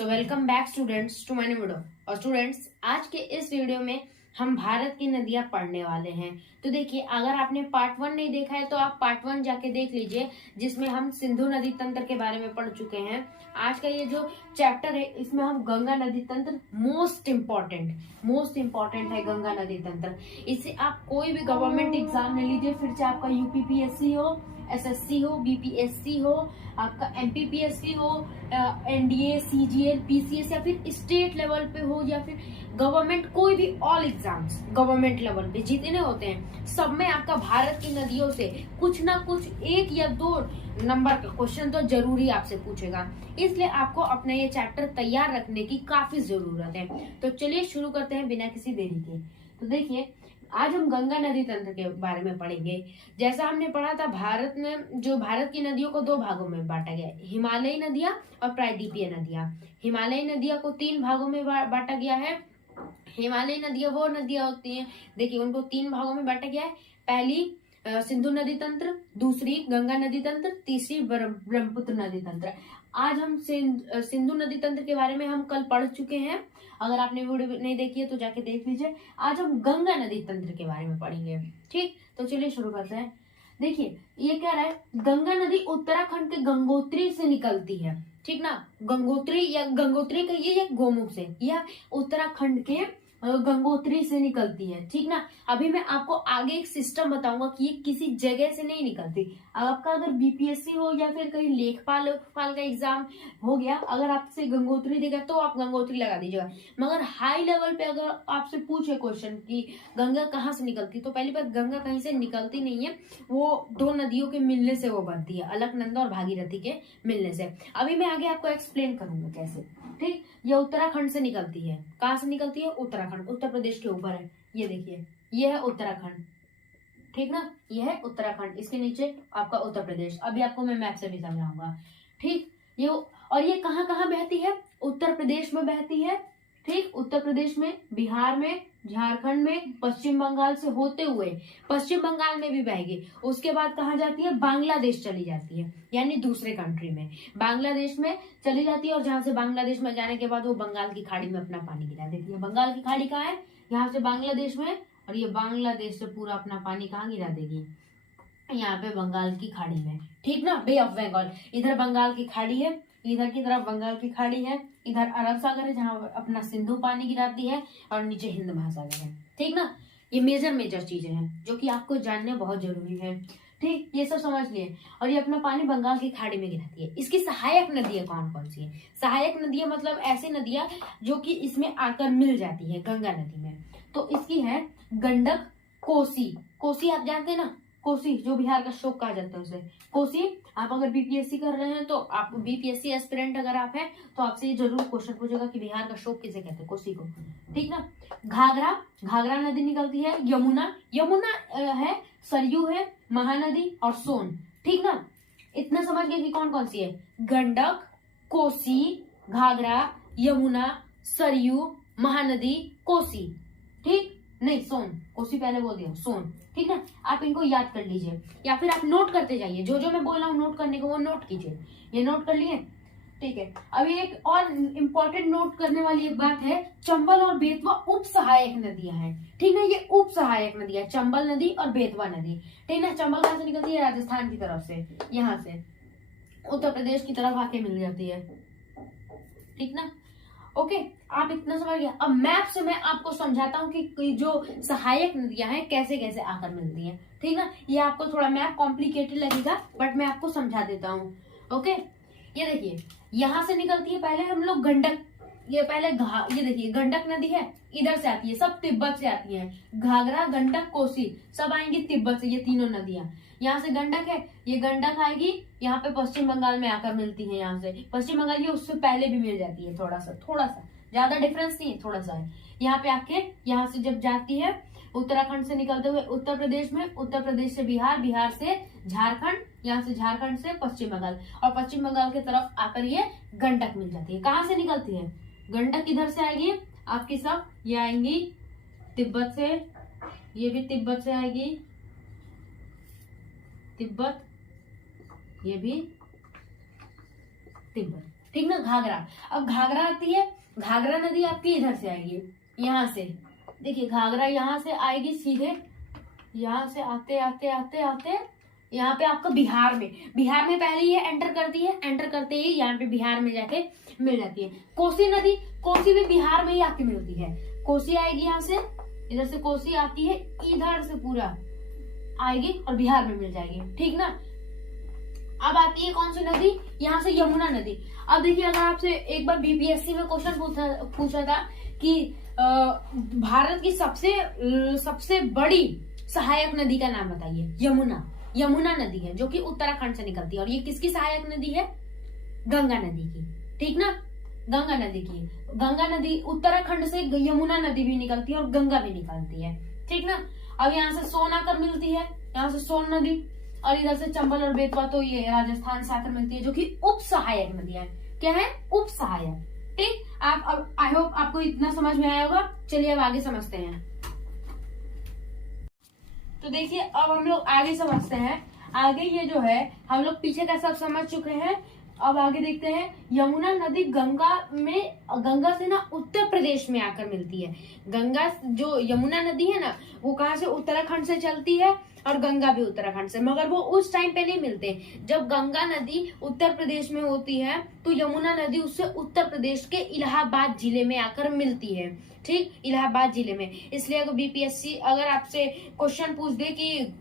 So welcome back students to my new video. और students, आज के इस वीडियो में हम भारत की नदियां पढ़ने वाले हैं। तो देखिए, अगर आपने पार्ट 1 नहीं देखा है तो आप पार्ट 1 जाके देख लीजिए, जिसमें हम सिंधु नदी तंत्र के बारे में पढ़ चुके हैं। आज का ये जो चैप्टर है, इसमें हम गंगा नदी तंत्र मोस्ट इम्पोर्टेंट है गंगा नदी तंत्र। इससे आप कोई भी गवर्नमेंट एग्जाम ले लीजिए, फिर चाहे आपका यूपीपीएससी हो, एसएससी हो, बीपीएससी हो, आपका एमपीपीएससी हो, एनडीए, सीजीएल, पीसीएस या फिर स्टेट लेवल पे हो या फिर गवर्नमेंट, कोई भी ऑल एग्जाम्स गवर्नमेंट लेवल पे जितने होते हैं, सब में आपका भारत की नदियों से कुछ ना कुछ 1 या 2 नंबर का क्वेश्चन तो जरूरी आपसे पूछेगा। इसलिए आपको अपना ये चैप्टर तैयार रखने की काफी जरूरत है। तो चलिए शुरू करते हैं बिना किसी देरी के। तो देखिए, आज हम गंगा नदी तंत्र के बारे में पढ़ेंगे। जैसा हमने पढ़ा था, भारत की नदियों को 2 भागों में बांटा गया है, हिमालयी नदियां और प्रायद्वीपीय नदियां। हिमालयी नदियां को 3 भागों में बांटा गया है। हिमालयी नदियां वो नदियां होती हैं, देखिए उनको 3 भागों में बांटा गया है। पहली सिंधु नदी तंत्र, दूसरी गंगा नदी तंत्र, तीसरी ब्रह्मपुत्र नदी तंत्र। आज हम सिंधु नदी तंत्र के बारे में हम कल पढ़ चुके हैं। अगर आपने वीडियो नहीं देखी है तो जाके देख लीजिए। आज हम गंगा नदी तंत्र के बारे में पढ़ेंगे। ठीक, तो चलिए शुरू करते हैं। देखिए, ये कह रहा है गंगा नदी उत्तराखंड के गंगोत्री से निकलती है। ठीक ना, गंगोत्री कहिए या गोमुख से, या उत्तराखंड के गंगोत्री से निकलती है। ठीक ना, अभी मैं आपको आगे एक सिस्टम बताऊंगा कि ये किसी जगह से नहीं निकलती। आपका अगर बीपीएससी हो या फिर कहीं लेखपाल का एग्जाम हो गया, अगर आपसे गंगोत्री देगा तो आप गंगोत्री लगा दीजिएगा। मगर हाई लेवल पे अगर आपसे पूछे क्वेश्चन कि गंगा कहाँ से निकलती, तो पहली बात, गंगा कहीं से निकलती नहीं है, वो 2 नदियों के मिलने से वो बनती है, अलकनंदा और भागीरथी के मिलने से। अभी मैं आगे आपको एक्सप्लेन करूंगा कैसे। ठीक, ये उत्तराखंड से निकलती है। कहाँ से निकलती है? उत्तराखंड, उत्तर प्रदेश के ऊपर है। ये देखिए, ये है उत्तराखंड। ठीक ना, ये है उत्तराखंड, इसके नीचे आपका उत्तर प्रदेश। अभी आपको मैं मैप से भी समझाऊंगा। ठीक, ये और ये कहाँ कहाँ बहती है? उत्तर प्रदेश में बहती है। ठीक, उत्तर प्रदेश में, बिहार में, झारखंड में, पश्चिम बंगाल से होते हुए पश्चिम बंगाल में भी बहेगी। उसके बाद कहाँ जाती है? बांग्लादेश चली जाती है, यानी दूसरे कंट्री में बांग्लादेश में चली जाती है। और जहां से बांग्लादेश में जाने के बाद वो बंगाल की खाड़ी में अपना पानी गिरा देती है। बंगाल की खाड़ी कहाँ है? यहाँ से बांग्लादेश में, और ये बांग्लादेश से पूरा अपना पानी कहाँ गिरा देगी? यहाँ पे बंगाल की खाड़ी में। ठीक ना, बे ऑफ बंगाल, इधर बंगाल की खाड़ी है, इधर की तरफ बंगाल की खाड़ी है, इधर अरब सागर है जहाँ अपना सिंधु पानी गिराती है, और नीचे हिंद महासागर है। ठीक ना, ये मेजर चीजें हैं जो कि आपको जानने बहुत जरूरी है। ठीक, ये सब समझ लिए। और ये अपना पानी बंगाल की खाड़ी में गिराती है। इसकी सहायक नदियां कौन कौन सी है? सहायक नदियां मतलब ऐसी नदियां जो कि इसमें आकर मिल जाती है गंगा नदी में। तो इसकी है गंडक, कोसी। कोसी आप जानते हैं ना, कोसी जो बिहार का शोक कहा जाता है उसे, कोसी। आप अगर बीपीएससी कर रहे हैं तो आप बीपीएससी एस्पिरेंट अगर आप हैं तो आपसे ये जरूर क्वेश्चन पूछेगा कि बिहार का शोक किसे कहते हैं? कोसी को। ठीक ना, घाघरा नदी निकलती है। यमुना है, सरयू है, महानदी और सोन। ठीक ना, इतना समझ गए कि कौन कौन सी है? गंडक, कोसी, घाघरा, यमुना, सरयू, महानदी, कोसी। ठीक, नहीं सोन, कोसी पहले बोल दिया, सोन। ठीक है, आप इनको याद कर लीजिए या फिर आप नोट करते जाइए। जो मैं बोल रहा हूँ नोट करने को, वो नोट कीजिए। ये नोट कर लिए? ठीक है। अभी एक और इम्पोर्टेंट नोट करने वाली एक बात है, चंबल और बेतवा उप सहायक नदियां हैं। ठीक है, ये उप सहायक नदियां, चंबल नदी और बेतवा नदी। ठीक है, चंबल कहाँ से निकलती है? राजस्थान की तरफ से, यहाँ से उत्तर प्रदेश की तरफ आके मिल जाती है। ठीक ना, ओके, आप इतना समझ गया। अब मैप से मैं आपको समझाता हूँ कि जो सहायक नदियां हैं कैसे कैसे आकर मिलती हैं। ठीक ना, ये आपको थोड़ा मैप कॉम्प्लिकेटेड लगेगा, बट मैं आपको समझा देता हूँ। ओके, ये देखिए, यहाँ से निकलती है पहले हम लोग गंडक। ये देखिए गंडक नदी है, इधर से आती है, सब तिब्बत से आती है। घाघरा, गंडक, कोसी सब आएंगी तिब्बत से, ये तीनों नदियां। यहाँ से गंडक है, ये गंडक आएगी, यहाँ पे पश्चिम बंगाल में आकर मिलती है। यहाँ से पश्चिम बंगाल, ये उससे पहले भी मिल जाती है, थोड़ा सा, ज्यादा डिफरेंस नहीं है, थोड़ा सा है। यहाँ पे आके, यहाँ से जब जाती है उत्तराखंड से निकलते हुए उत्तर प्रदेश में, उत्तर प्रदेश से बिहार, बिहार से झारखंड, यहाँ से झारखंड से पश्चिम बंगाल, और पश्चिम बंगाल की तरफ आकर ये गंडक मिल जाती है। कहाँ से निकलती है? गंडक इधर से आएगी आपकी, सब ये आएंगी तिब्बत से, ये भी तिब्बत से आएगी, तिब्बत, ये भी तिब्बत। ठीक ना, घाघरा। अब घाघरा आती है, घाघरा नदी आपकी इधर से आएगी, यहाँ से देखिए घाघरा यहाँ से आएगी सीधे, यहाँ से आते आते आते आते यहाँ पे आपका बिहार में पहले ये एंटर करती है, एंटर करते ही यहाँ पे बिहार में जाके मिल जाती है। कोसी नदी, कोसी भी बिहार में ही आके मिलती है। कोसी आएगी यहाँ से, इधर से कोसी आती है, इधर से पूरा आएगी और बिहार में मिल जाएगी, ठीक ना। अब आती है कौन सी नदी, यहाँ से यमुना नदी। अब देखिए अगर आपसे एक बार बीपीएससी में क्वेश्चन पूछा था कि भारत की सबसे बड़ी सहायक नदी का नाम बताइए, यमुना नदी है जो कि उत्तराखंड से निकलती है। और ये किसकी सहायक नदी है, गंगा नदी की, ठीक ना, गंगा नदी की। गंगा नदी उत्तराखंड से यमुना नदी भी निकलती है और गंगा भी निकलती है, ठीक ना। अब यहाँ से सोन आकर मिलती है, यहाँ से सोन नदी, और इधर से चंबल और बेतवा तो ये राजस्थान से आकर मिलती है, जो कि उप सहायक नदियां है। क्या है, उप सहायक, ठीक। आप अब आई होप आपको इतना समझ में आया होगा। चलिए अब आगे समझते हैं। तो देखिए अब हम लोग आगे समझते हैं। आगे ये जो है हम लोग पीछे का सब समझ चुके हैं, अब आगे देखते हैं। यमुना नदी गंगा से ना उत्तर प्रदेश में आकर मिलती है। गंगा जो यमुना नदी है ना, वो कहाँ से, उत्तराखंड से चलती है, और गंगा भी उत्तराखंड से, मगर वो उस टाइम पे नहीं मिलते। जब गंगा नदी उत्तर प्रदेश में होती है तो यमुना नदी उससे उत्तर प्रदेश के इलाहाबाद जिले में आकर मिलती है, ठीक, इलाहाबाद जिले में। इसलिए अगर बीपीएससी अगर आपसे क्वेश्चन पूछ दे कि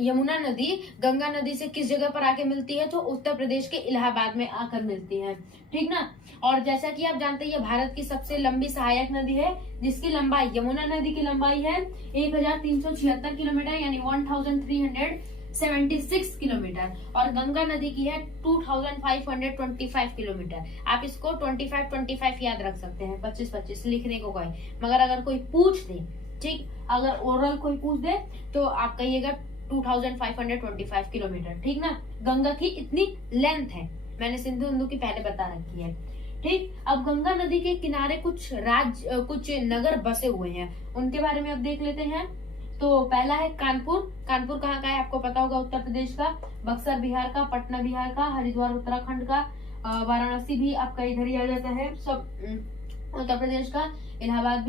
यमुना नदी गंगा नदी से किस जगह पर आके मिलती है, तो उत्तर प्रदेश के इलाहाबाद में आकर मिलती है, ठीक ना। और जैसा कि आप जानते हैं ये भारत की सबसे लंबी सहायक नदी है, जिसकी लंबाई, यमुना नदी की लंबाई है 1376 किलोमीटर, यानी 1376 किलोमीटर, और गंगा नदी की है 2525 किलोमीटर। आप इसको 25 याद रख सकते हैं, 25 लिखने को कहे, मगर अगर कोई पूछ दे, ठीक, अगर ओरल कोई पूछ दे तो आप कहिएगा 2525 किलोमीटर, ठीक ना। गंगा की इतनी लेंथ है, मैंने सिंधु की पहले बता रखी है, ठीक। अब गंगा नदी के किनारे कुछ नगर बसे हुए हैं, उनके बारे में अब देख लेते हैं। तो पहला है कानपुर। कानपुर कहाँ का है आपको पता होगा, उत्तर प्रदेश का। बक्सर बिहार का, पटना बिहार का, हरिद्वार उत्तराखंड का, वाराणसी भी आपका इधर ही आ जाता है, सब उत्तर प्रदेश का। इलाहाबाद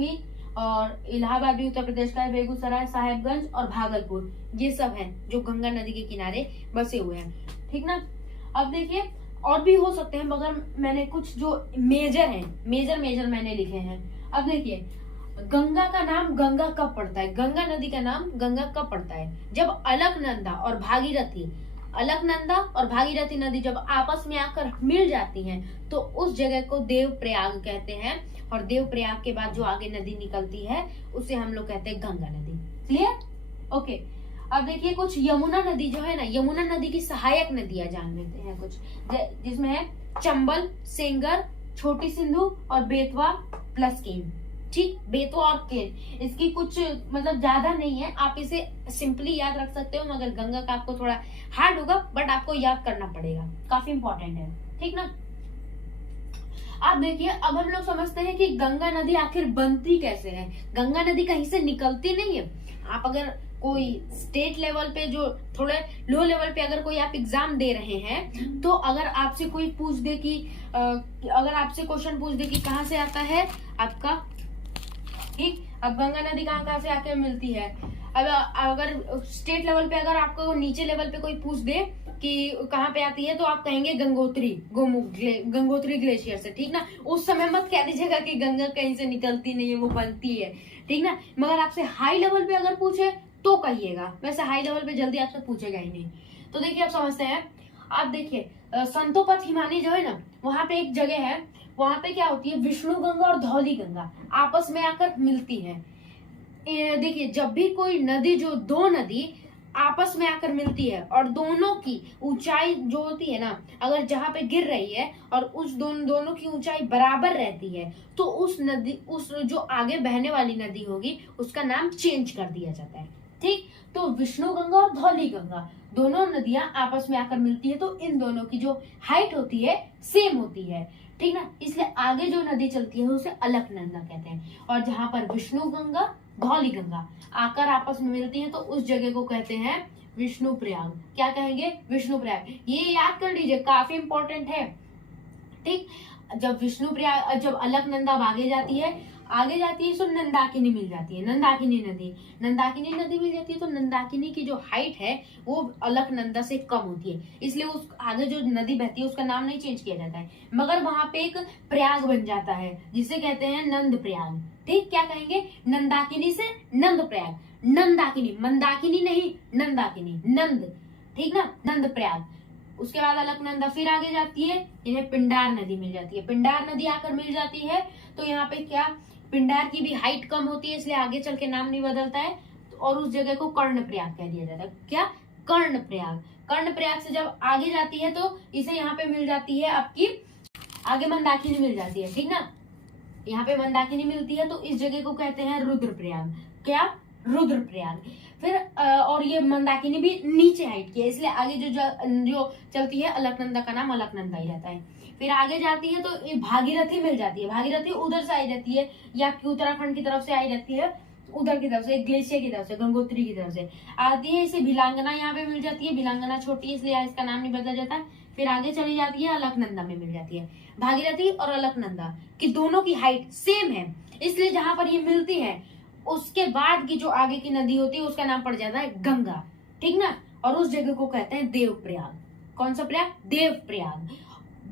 भी उत्तर प्रदेश का है। बेगूसराय, साहेबगंज और भागलपुर, ये सब हैं जो गंगा नदी के किनारे बसे हुए हैं, ठीक ना। अब देखिए और भी हो सकते हैं, मगर मैंने कुछ जो मेजर मैंने लिखे हैं। अब देखिए गंगा का नाम गंगा कब पड़ता है, गंगा नदी का नाम गंगा कब पड़ता है, जब अलकनंदा और भागीरथी नदी जब आपस में आकर मिल जाती हैं, तो उस जगह को देवप्रयाग कहते हैं। और देवप्रयाग के बाद जो आगे नदी निकलती है उसे हम लोग कहते हैं गंगा नदी। Clear, okay. अब देखिए कुछ यमुना नदी जो है ना, यमुना नदी की सहायक नदियां जान लेते हैं कुछ, जिसमें है चंबल, सेंगर, छोटी सिंधु और बेतवा प्लस केन, ठीक। बेतवा और केन, इसकी कुछ मतलब ज्यादा नहीं है, आप इसे सिंपली याद रख सकते हो, मगर गंगा का आपको थोड़ा हार्ड होगा, बट आपको याद करना पड़ेगा, काफी इंपॉर्टेंट है, ठीक ना। आप देखिए अब हम लोग समझते हैं कि गंगा नदी आखिर बनती कैसे है। गंगा नदी कहीं से निकलती नहीं है। आप अगर कोई स्टेट लेवल पे, जो थोड़े लो लेवल पे अगर कोई आप एग्जाम दे रहे हैं, तो अगर आपसे कोई पूछ दे कि अगर आपसे क्वेश्चन पूछ दे कि कहाँ से आता है आपका, ठीक, अब गंगा नदी कहाँ से आके मिलती है। अब अगर स्टेट लेवल पे अगर आपको नीचे लेवल पे कोई पूछ दे कि कहाँ पे आती है, तो आप कहेंगे गंगोत्री ग्लेशियर से, ठीक ना। उस समय मत कह दीजिएगा कि गंगा कहीं से निकलती नहीं है, वो बनती है, ठीक ना। मगर आपसे हाई लेवल पे अगर पूछे तो कहिएगा, वैसे हाई लेवल पे जल्दी आपसे पूछेगा ही नहीं। तो देखिए आप समझते हैं। आप देखिए संतोपथ हिमानी जो है ना, वहां पे एक जगह है, वहां पे क्या होती है, विष्णु गंगा और धौली गंगा आपस में आकर मिलती है। देखिए जब भी कोई नदी, जो दो नदी आपस में आकर मिलती है और दोनों की ऊंचाई जो होती है ना, अगर जहां पे गिर रही है और उस दोनों की ऊंचाई बराबर रहती है, तो उस जो आगे बहने वाली नदी होगी उसका नाम चेंज कर दिया जाता है, ठीक। तो विष्णु गंगा और धौली गंगा दोनों नदियां आपस में आकर मिलती है, तो इन दोनों की जो हाइट होती है सेम होती है, ठीक ना। इसलिए आगे जो नदी चलती है उसे अलकनंदा कहते हैं, और जहां पर विष्णु गंगा, धौली गंगा आकर आपस में मिलती हैं, तो उस जगह को कहते हैं विष्णुप्रयाग। क्या कहेंगे? विष्णुप्रयाग। ये याद कर लीजिए, काफी इंपॉर्टेंट है। ठीक, जब विष्णुप्रयाग, जब अलकनंदा आगे जाती है तो नंदाकिनी मिल जाती है, नंदाकिनी नदी मिल जाती है। तो नंदाकिनी की जो हाइट है वो अलकनंदा से कम होती है, इसलिए उस आगे जो नदी बहती है उसका नाम नहीं चेंज किया जाता है, मगर वहां पे एक प्रयाग बन जाता है जिसे कहते हैं नंद प्रयाग। ठीक, क्या कहेंगे? नंदाकिनी से नंद प्रयाग, नंदाकिनी, मंदाकिनी नहीं, नंदाकिनी, नंद, ठीक ना, नंद प्रयाग। उसके बाद अलकनंदा फिर आगे जाती है, इन्हें पिंडार नदी मिल जाती है। पिंडार नदी आकर मिल जाती है तो यहाँ पे क्या, पिंडार की भी हाइट कम होती है, इसलिए आगे चल के नाम नहीं बदलता है, और उस जगह को कर्णप्रयाग कह दिया जाता है। क्या? कर्णप्रयाग। कर्णप्रयाग से जब आगे जाती है तो इसे यहाँ पे मिल जाती है आपकी, आगे मंदाकिनी मिल जाती है, ठीक ना, यहाँ पे मंदाकिनी मिलती है तो इस जगह को कहते हैं रुद्रप्रयाग। क्या? रुद्रप्रयाग। फिर और ये मंदाकिनी भी नीचे हाइट की है, इसलिए आगे जो चलती है अलकनंदा का नाम अलकनंदा ही रहता है। फिर आगे जाती है तो भागीरथी मिल जाती है। भागीरथी उधर से आई रहती है, या उत्तराखंड की तरफ से आई रहती है, उधर की तरफ से, ग्लेशियर की तरफ से, गंगोत्री की तरफ से आती है। इसे भिलांगना यहाँ पे मिल जाती है, भिलांगना छोटी है इसलिए इसका नाम नहीं बदला जाता। फिर आगे चली जाती है, अलकनंदा में मिल जाती है। भागीरथी और अलकनंदा की दोनों की हाइट सेम है, इसलिए जहां पर ये मिलती है उसके बाद की जो आगे की नदी होती है उसका नाम पड़ जाता है गंगा, ठीक ना, और उस जगह को कहते हैं देवप्रयाग। कौन सा प्रयाग? देवप्रयाग।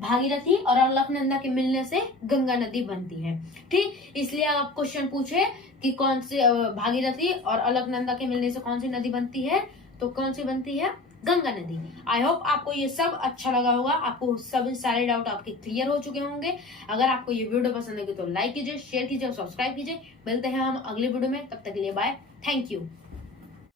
भागीरथी और अलकनंदा के मिलने से गंगा नदी बनती है। ठीक, इसलिए आप क्वेश्चन पूछे कि कौन से भागीरथी और अलकनंदा के मिलने से कौन सी नदी बनती है, तो कौन सी बनती है? गंगा नदी। आई होप आपको ये सब अच्छा लगा होगा, आपको सब सारे डाउट आपके क्लियर हो चुके होंगे। अगर आपको ये वीडियो पसंद लगे तो लाइक कीजिए, शेयर कीजिए और सब्सक्राइब कीजिए। मिलते हैं हम अगले वीडियो में, तब तक के लिए बाय, थैंक यू।